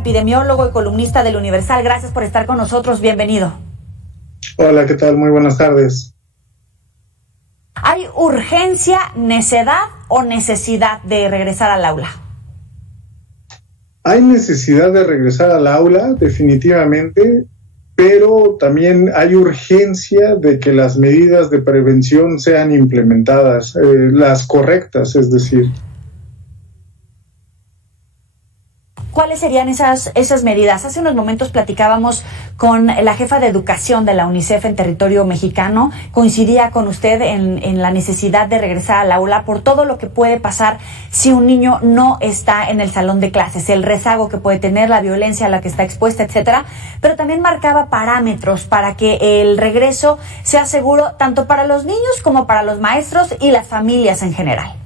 Epidemiólogo y columnista del Universal, gracias por estar con nosotros, bienvenido. Hola, ¿qué tal? Muy buenas tardes. ¿Hay urgencia, necedad o necesidad de regresar al aula? Hay necesidad de regresar al aula, definitivamente, pero también hay urgencia de que las medidas de prevención sean implementadas, las correctas, es decir. ¿Cuáles serían esas medidas? Hace unos momentos platicábamos con la jefa de educación de la UNICEF en territorio mexicano. Coincidía con usted en la necesidad de regresar al aula por todo lo que puede pasar si un niño no está en el salón de clases, el rezago que puede tener, la violencia a la que está expuesta, etcétera. Pero también marcaba parámetros para que el regreso sea seguro tanto para los niños como para los maestros y las familias en general.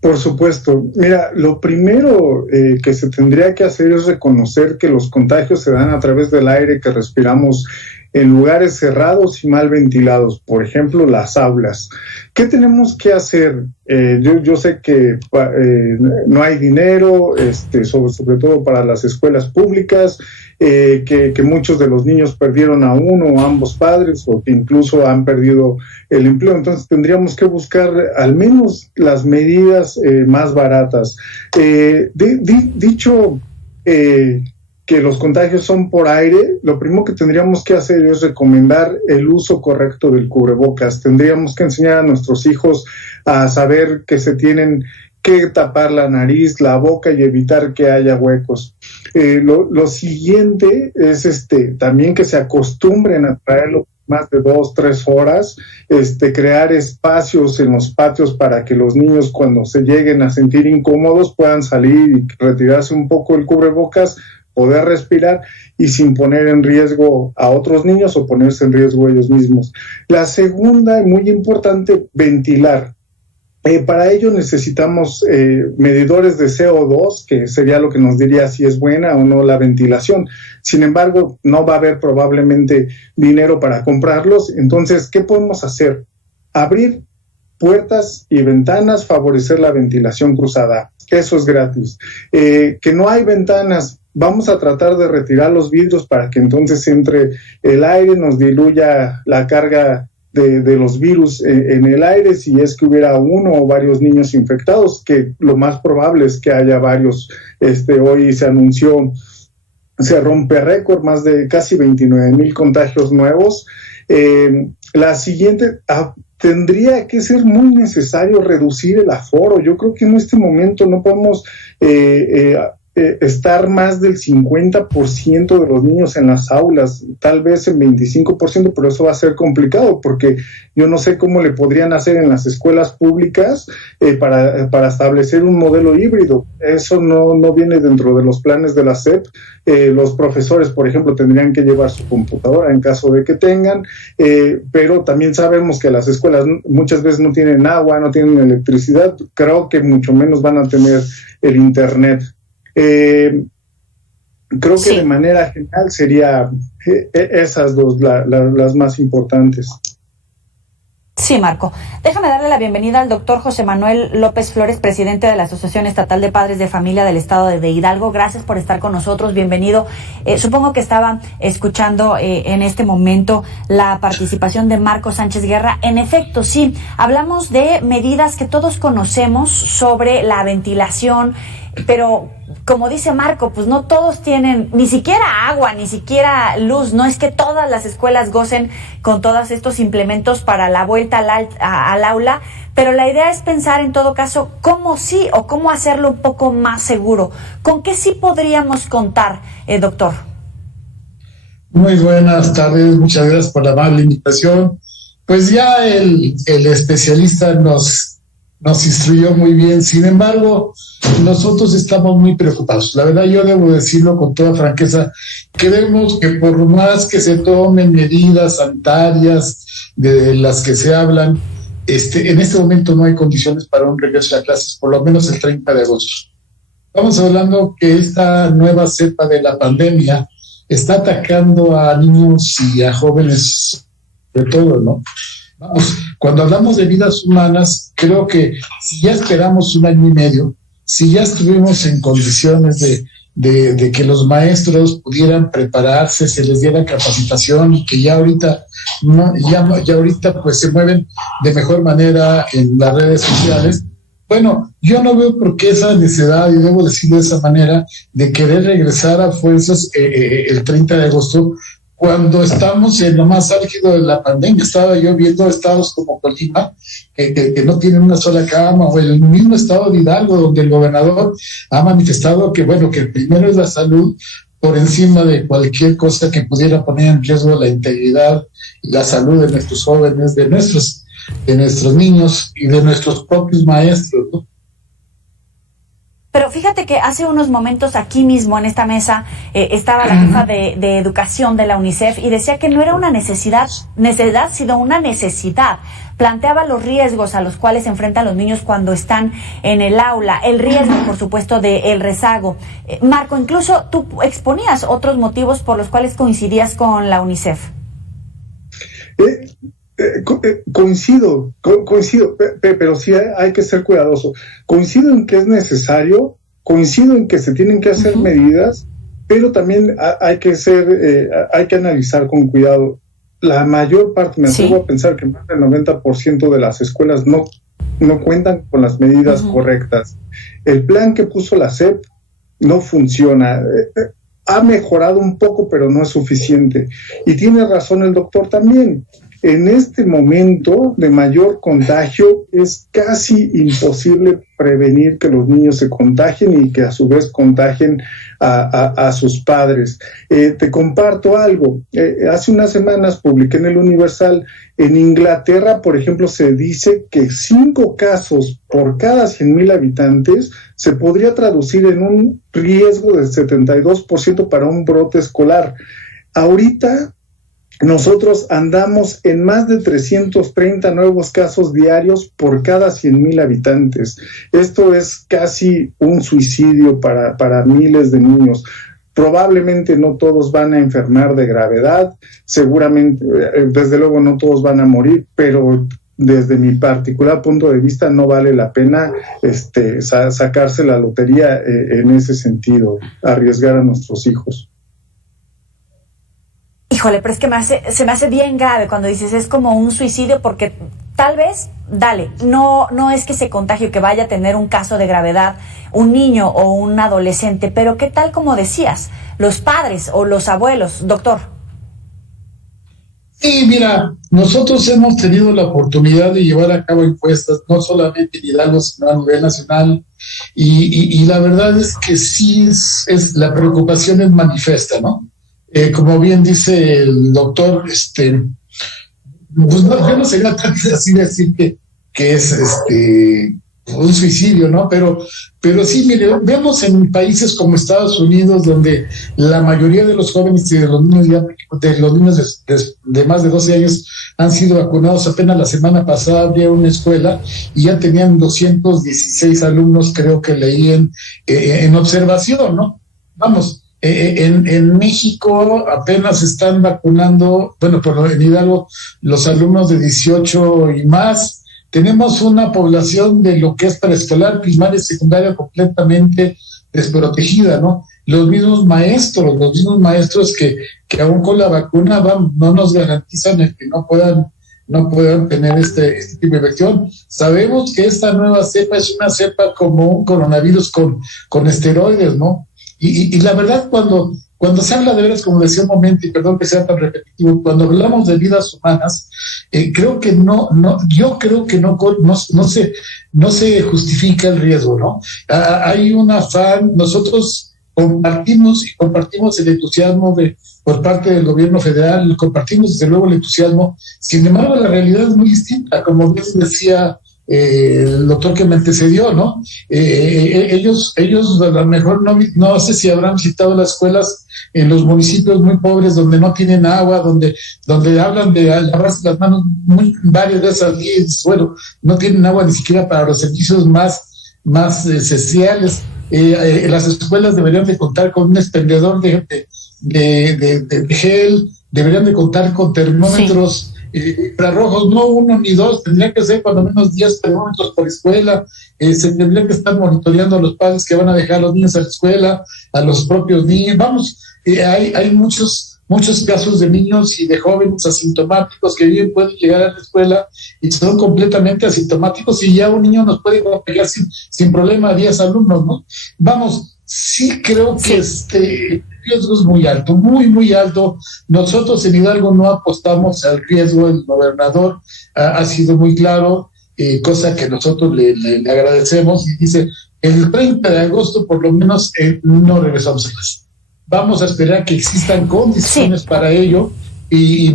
Por supuesto. Mira, lo primero que se tendría que hacer es reconocer que los contagios se dan a través del aire que respiramos en lugares cerrados y mal ventilados, por ejemplo, las aulas. ¿Qué tenemos que hacer? Yo sé que no hay dinero, sobre todo para las escuelas públicas, que muchos de los niños perdieron a uno o ambos padres, o que incluso han perdido el empleo. Entonces tendríamos que buscar al menos las medidas más baratas. Dicho que los contagios son por aire, lo primero que tendríamos que hacer es recomendar el uso correcto del cubrebocas. Tendríamos que enseñar a nuestros hijos a saber que se tienen que tapar la nariz, la boca y evitar que haya huecos. Lo siguiente es también que se acostumbren a traerlo más de 2-3 horas, crear espacios en los patios para que los niños, cuando se lleguen a sentir incómodos, puedan salir y retirarse un poco el cubrebocas, poder respirar y sin poner en riesgo a otros niños o ponerse en riesgo ellos mismos. La segunda, muy importante, ventilar. Para ello necesitamos medidores de CO2, que sería lo que nos diría si es buena o no la ventilación. Sin embargo, no va a haber probablemente dinero para comprarlos. Entonces, ¿qué podemos hacer? Abrir puertas y ventanas, favorecer la ventilación cruzada. Eso es gratis. Que no hay ventanas, vamos a tratar de retirar los vidrios para que entonces entre el aire, nos diluya la carga de los virus en el aire, si es que hubiera uno o varios niños infectados, que lo más probable es que haya varios. Hoy se anunció, se rompe récord, más de casi 29,000 contagios nuevos. La siguiente, tendría que ser muy necesario reducir el aforo. Yo creo que en este momento no podemos estar más del 50% de los niños en las aulas, tal vez el 25%, pero eso va a ser complicado porque yo no sé cómo le podrían hacer en las escuelas públicas para establecer un modelo híbrido. Eso no viene dentro de los planes de la SEP. Los profesores, por ejemplo, tendrían que llevar su computadora en caso de que tengan, pero también sabemos que las escuelas muchas veces no tienen agua, no tienen electricidad. Creo que mucho menos van a tener el internet. Creo que de manera general sería esas dos las más importantes. Sí, Marco. Déjame darle la bienvenida al doctor José Manuel López Flores, presidente de la Asociación Estatal de Padres de Familia del Estado de Hidalgo. Gracias por estar con nosotros. Bienvenido. Supongo que estaba escuchando en este momento la participación de Marco Sánchez Guerra. En efecto, sí, hablamos de medidas que todos conocemos sobre la ventilación, pero como dice Marco, pues no todos tienen ni siquiera agua, ni siquiera luz. No es que todas las escuelas gocen con todos estos implementos para la vuelta al aula, pero la idea es pensar en todo caso cómo sí o cómo hacerlo un poco más seguro. ¿Con qué sí podríamos contar, doctor? Muy buenas tardes, muchas gracias por la amable invitación. Pues ya el especialista nos instruyó muy bien. Sin embargo, nosotros estamos muy preocupados. La verdad, yo debo decirlo con toda franqueza, creemos que por más que se tomen medidas sanitarias de las que se hablan, en este momento no hay condiciones para un regreso a clases, por lo menos el 30 de agosto. Estamos hablando que esta nueva cepa de la pandemia está atacando a niños y a jóvenes de todo, ¿no? Vamos, cuando hablamos de vidas humanas, creo que si ya esperamos 1 año y medio, si ya estuvimos en condiciones de que los maestros pudieran prepararse, se les diera capacitación y que ya ahorita pues se mueven de mejor manera en las redes sociales. Bueno, yo no veo por qué esa necesidad, y debo decirlo de esa manera, de querer regresar a fuerzas el 30 de agosto, cuando estamos en lo más álgido de la pandemia. Estaba yo viendo estados como Colima, que no tienen una sola cama, o el mismo estado de Hidalgo, donde el gobernador ha manifestado que, bueno, que primero es la salud por encima de cualquier cosa que pudiera poner en riesgo la integridad y la salud de nuestros jóvenes, de nuestros niños y de nuestros propios maestros, ¿no? Pero fíjate que hace unos momentos aquí mismo en esta mesa estaba la jefa de educación de la UNICEF y decía que no era una necesidad, sino una necesidad. Planteaba los riesgos a los cuales se enfrentan los niños cuando están en el aula, el riesgo, por supuesto, del rezago. Marco, incluso tú exponías otros motivos por los cuales coincidías con la UNICEF. Coincido, pero sí hay que ser cuidadoso. Coincido en que es necesario, coincido en que se tienen que hacer medidas, pero también hay que analizar con cuidado. La mayor parte, me atrevo a pensar que más del 90% de las escuelas no cuentan con las medidas correctas. El plan que puso la SEP no funciona. Ha mejorado un poco, pero no es suficiente. Y tiene razón el doctor también. En este momento de mayor contagio es casi imposible prevenir que los niños se contagien y que a su vez contagien a sus padres. Te comparto algo. Hace unas semanas publiqué en el Universal, en Inglaterra, por ejemplo, se dice que 5 casos por cada 100,000 habitantes se podría traducir en un riesgo del 72% para un brote escolar. Ahorita nosotros andamos en más de 330 nuevos casos diarios por cada 100,000 habitantes. Esto es casi un suicidio para miles de niños. Probablemente no todos van a enfermar de gravedad, seguramente, desde luego no todos van a morir, pero desde mi particular punto de vista no vale la pena sacarse la lotería en ese sentido, arriesgar a nuestros hijos. Híjole, pero es que se me hace bien grave cuando dices es como un suicidio, porque tal vez, no es que se contagie o que vaya a tener un caso de gravedad un niño o un adolescente, pero ¿qué tal, como decías, los padres o los abuelos, doctor? Sí, mira, nosotros hemos tenido la oportunidad de llevar a cabo encuestas, no solamente en Hidalgo, sino a nivel nacional, y la verdad es que sí la preocupación es manifiesta, ¿no? Como bien dice el doctor, pues yo no sería tan así de decir que es un suicidio, ¿no? Pero sí, mire, vemos en países como Estados Unidos, donde la mayoría de los jóvenes y de los niños de más de 12 años han sido vacunados. Apenas la semana pasada había una escuela y ya tenían 216 alumnos, creo que leí en observación, ¿no? Vamos. En México apenas están vacunando, pero en Hidalgo, los alumnos de 18 y más. Tenemos una población de lo que es preescolar, primaria y secundaria completamente desprotegida, ¿no? Los mismos maestros que aún con la vacuna no nos garantizan el que no puedan tener este tipo de infección. Sabemos que esta nueva cepa es una cepa como un coronavirus con esteroides, ¿no? Y la verdad, cuando se habla de veras, como decía un momento, y perdón que sea tan repetitivo, cuando hablamos de vidas humanas, creo que yo creo que no se justifica el riesgo, ¿no? Hay un afán, nosotros compartimos el entusiasmo por parte del gobierno federal, compartimos desde luego el entusiasmo. Sin embargo, la realidad es muy distinta, como bien decía el doctor que me antecedió, ¿no? Ellos a lo mejor no sé si habrán visitado las escuelas en los municipios muy pobres donde no tienen agua, donde hablan de lavarse las manos varias veces al día, y bueno, no tienen agua ni siquiera para los servicios más esenciales. Las escuelas deberían de contar con un expendedor de gel, deberían de contar con termómetros infrarrojos, no uno ni dos, tendría que ser cuando menos 10 termómetros por escuela, se tendría que estar monitoreando a los padres que van a dejar a los niños a la escuela, a los propios niños, hay muchos casos de niños y de jóvenes asintomáticos que bien pueden llegar a la escuela y son completamente asintomáticos y ya un niño nos puede contagiar sin problema a 10 alumnos, ¿no? Sí creo que el riesgo es muy alto, muy alto. Nosotros en Hidalgo no apostamos al riesgo, el gobernador ha sido muy claro, cosa que nosotros le agradecemos, y dice, el 30 de agosto por lo menos no regresamos a clase. Vamos a esperar que existan condiciones para ello y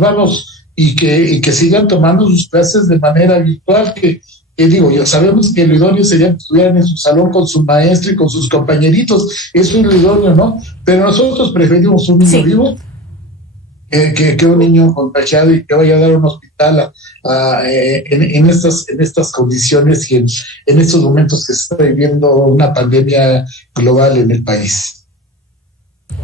que sigan tomando sus clases de manera virtual, ya sabemos que lo idóneo sería que estuvieran en su salón con su maestro y con sus compañeritos, eso es lo idóneo, ¿no? Pero nosotros preferimos un niño vivo que un niño contagiado y que vaya a dar un hospital en estas condiciones y en estos momentos que se está viviendo una pandemia global en el país.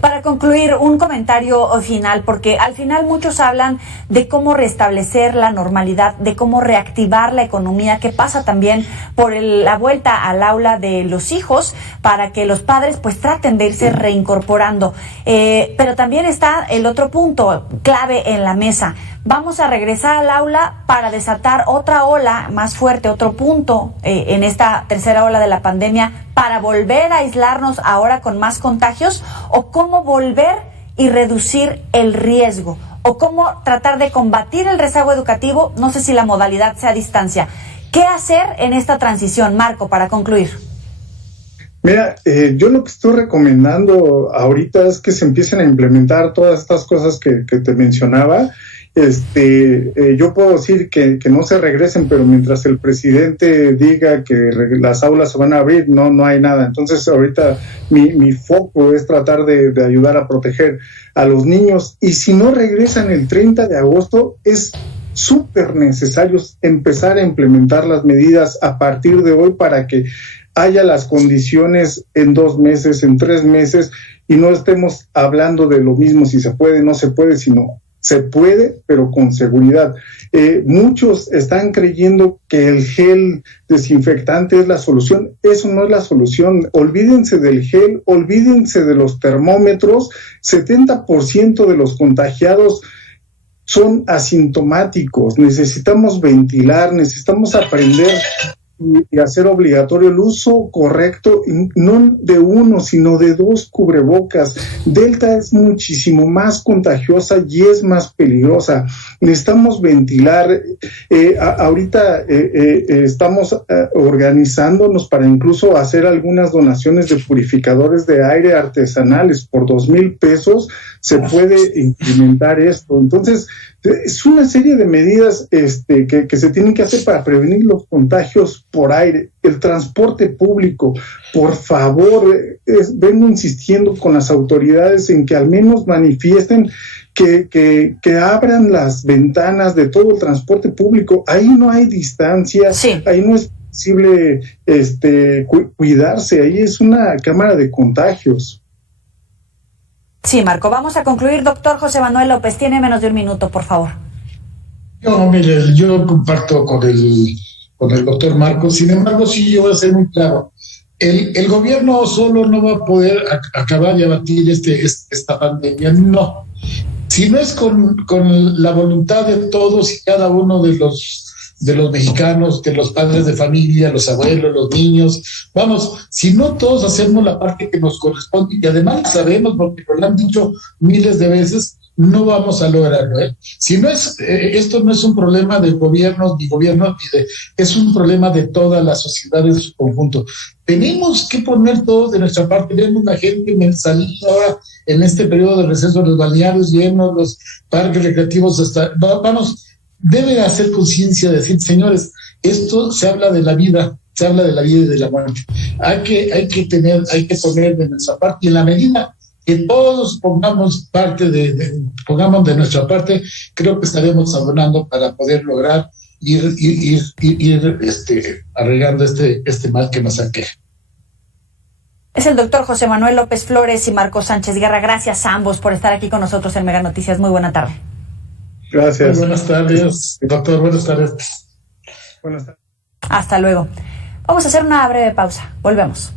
Para concluir, un comentario final, porque al final muchos hablan de cómo restablecer la normalidad, de cómo reactivar la economía, que pasa también por la vuelta al aula de los hijos, para que los padres pues traten de irse reincorporando. Pero también está el otro punto clave en la mesa. Vamos a regresar al aula para desatar otra ola más fuerte, otro punto en esta tercera ola de la pandemia, para volver a aislarnos ahora con más contagios, o cómo volver y reducir el riesgo, o cómo tratar de combatir el rezago educativo, no sé si la modalidad sea a distancia. ¿Qué hacer en esta transición, Marco, para concluir? Mira, yo lo que estoy recomendando ahorita es que se empiecen a implementar todas estas cosas que te mencionaba. Yo puedo decir que no se regresen, pero mientras el presidente diga que las aulas se van a abrir, no hay nada. Entonces ahorita mi foco es tratar de ayudar a proteger a los niños, y si no regresan el 30 de agosto es súper necesario empezar a implementar las medidas a partir de hoy para que haya las condiciones en 2 meses, en 3 meses, y no estemos hablando de lo mismo, si se puede, no se puede, sino se puede, pero con seguridad. Muchos están creyendo que el gel desinfectante es la solución. Eso no es la solución. Olvídense del gel, olvídense de los termómetros. 70% de los contagiados son asintomáticos. Necesitamos ventilar, necesitamos aprender y hacer obligatorio el uso correcto, no de 1, sino de 2 cubrebocas. Delta es muchísimo más contagiosa y es más peligrosa. Necesitamos ventilar. Ahorita estamos organizándonos para incluso hacer algunas donaciones de purificadores de aire artesanales por 2,000 pesos. Se puede implementar esto. Entonces, es una serie de medidas que se tienen que hacer para prevenir los contagios por aire. El transporte público, por favor, vengo insistiendo con las autoridades en que al menos manifiesten que abran las ventanas de todo el transporte público. Ahí no hay distancia, ahí no es posible cuidarse, ahí es una cámara de contagios. Sí, Marco, vamos a concluir. Doctor José Manuel López, tiene menos de 1 minuto, por favor. Yo comparto con el doctor Marco. Sin embargo, sí, yo voy a ser muy claro. El gobierno solo no va a poder acabar y abatir esta pandemia, no. Si no es con la voluntad de todos y cada uno de los mexicanos, de los padres de familia, los abuelos, los niños. Si no todos hacemos la parte que nos corresponde, y además sabemos, porque nos lo han dicho miles de veces, no vamos a lograrlo. Si no esto no es un problema de gobiernos, es un problema de toda la sociedad en su conjunto. Tenemos que poner todos de nuestra parte. Vemos la gente saliendo ahora en este periodo de receso, los balnearios llenos, los parques recreativos, debe hacer conciencia, decir, señores, esto se habla de la vida y de la muerte. Hay que poner de nuestra parte, y en la medida que todos pongamos de nuestra parte, creo que estaremos abonando para poder lograr ir arreglando este mal que nos aqueja. Es el doctor José Manuel López Flores y Marco Sánchez Guerra. Gracias a ambos por estar aquí con nosotros en Mega Noticias. Muy buena tarde. Gracias. Muy buenas tardes, doctor. Buenas tardes. Buenas tardes. Hasta luego. Vamos a hacer una breve pausa. Volvemos.